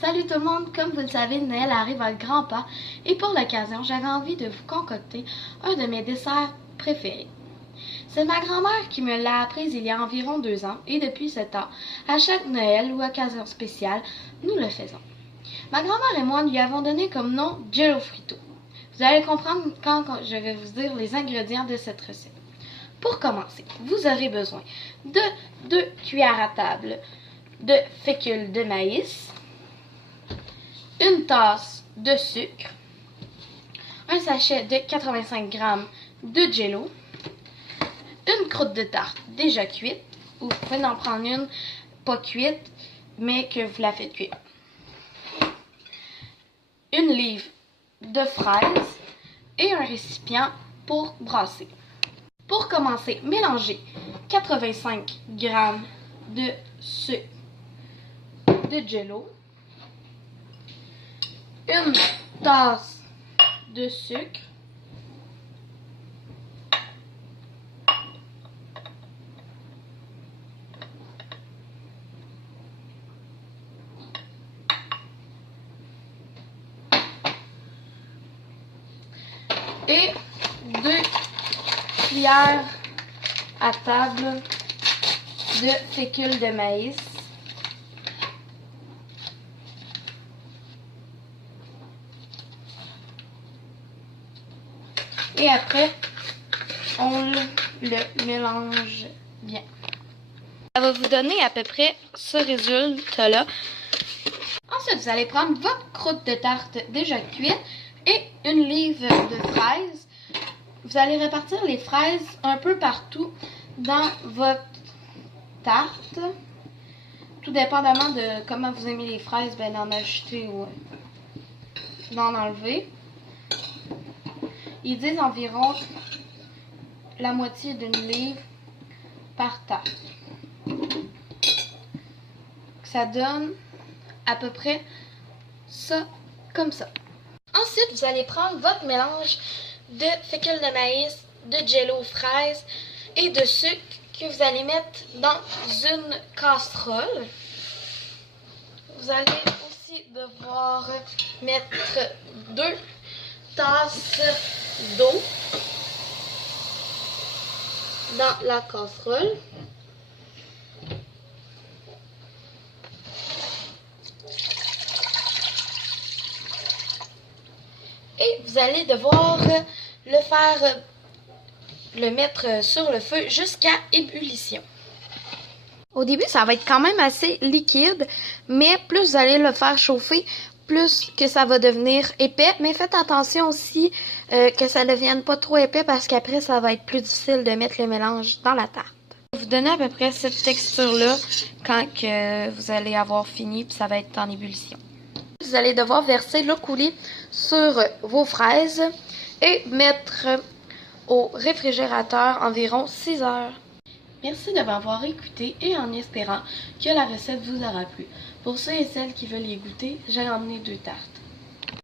Salut tout le monde, comme vous le savez, Noël arrive à grands pas et pour l'occasion, j'avais envie de vous concocter un de mes desserts préférés. C'est ma grand-mère qui me l'a apprise il y a environ 2 ans et depuis ce temps, à chaque Noël ou occasion spéciale, nous le faisons. Ma grand-mère et moi lui avons donné comme nom Jello Frito. Vous allez comprendre quand je vais vous dire les ingrédients de cette recette. Pour commencer, vous aurez besoin de 2 cuillères à table de fécule de maïs, une tasse de sucre, un sachet de 85 g de Jello, une croûte de tarte déjà cuite, ou vous pouvez en prendre une pas cuite, mais que vous la faites cuire, une livre de fraises et un récipient pour brasser. Pour commencer, mélangez 85 g de sucre de Jello, une tasse de sucre, et 2 cuillères à table de fécule de maïs. Et après, on le mélange bien. Ça va vous donner à peu près ce résultat-là. Ensuite, vous allez prendre votre croûte de tarte déjà cuite et une livre de fraises. Vous allez répartir les fraises un peu partout dans votre tarte. Tout dépendamment de comment vous aimez les fraises, ben d'en ajouter ou d'en enlever. Ils disent environ la moitié d'une livre par tarte. Ça donne à peu près ça, comme ça. Ensuite, vous allez prendre votre mélange de fécule de maïs, de Jello fraises et de sucre que vous allez mettre dans une casserole. Vous allez aussi devoir mettre 2 tasses d'eau dans la casserole. Et vous allez devoir le mettre sur le feu jusqu'à ébullition. Au début, ça va être quand même assez liquide, mais plus vous allez le faire chauffer, plus que ça va devenir épais. Mais faites attention aussi que ça ne devienne pas trop épais parce qu'après, ça va être plus difficile de mettre le mélange dans la tarte. Vous donnez à peu près cette texture-là quand que vous allez avoir fini, puis ça va être en ébullition. Vous allez devoir verser l'eau coulée sur vos fraises et mettre au réfrigérateur environ 6 heures. Merci de m'avoir écouté et en espérant que la recette vous aura plu. Pour ceux et celles qui veulent y goûter, j'ai emmené 2 tartes.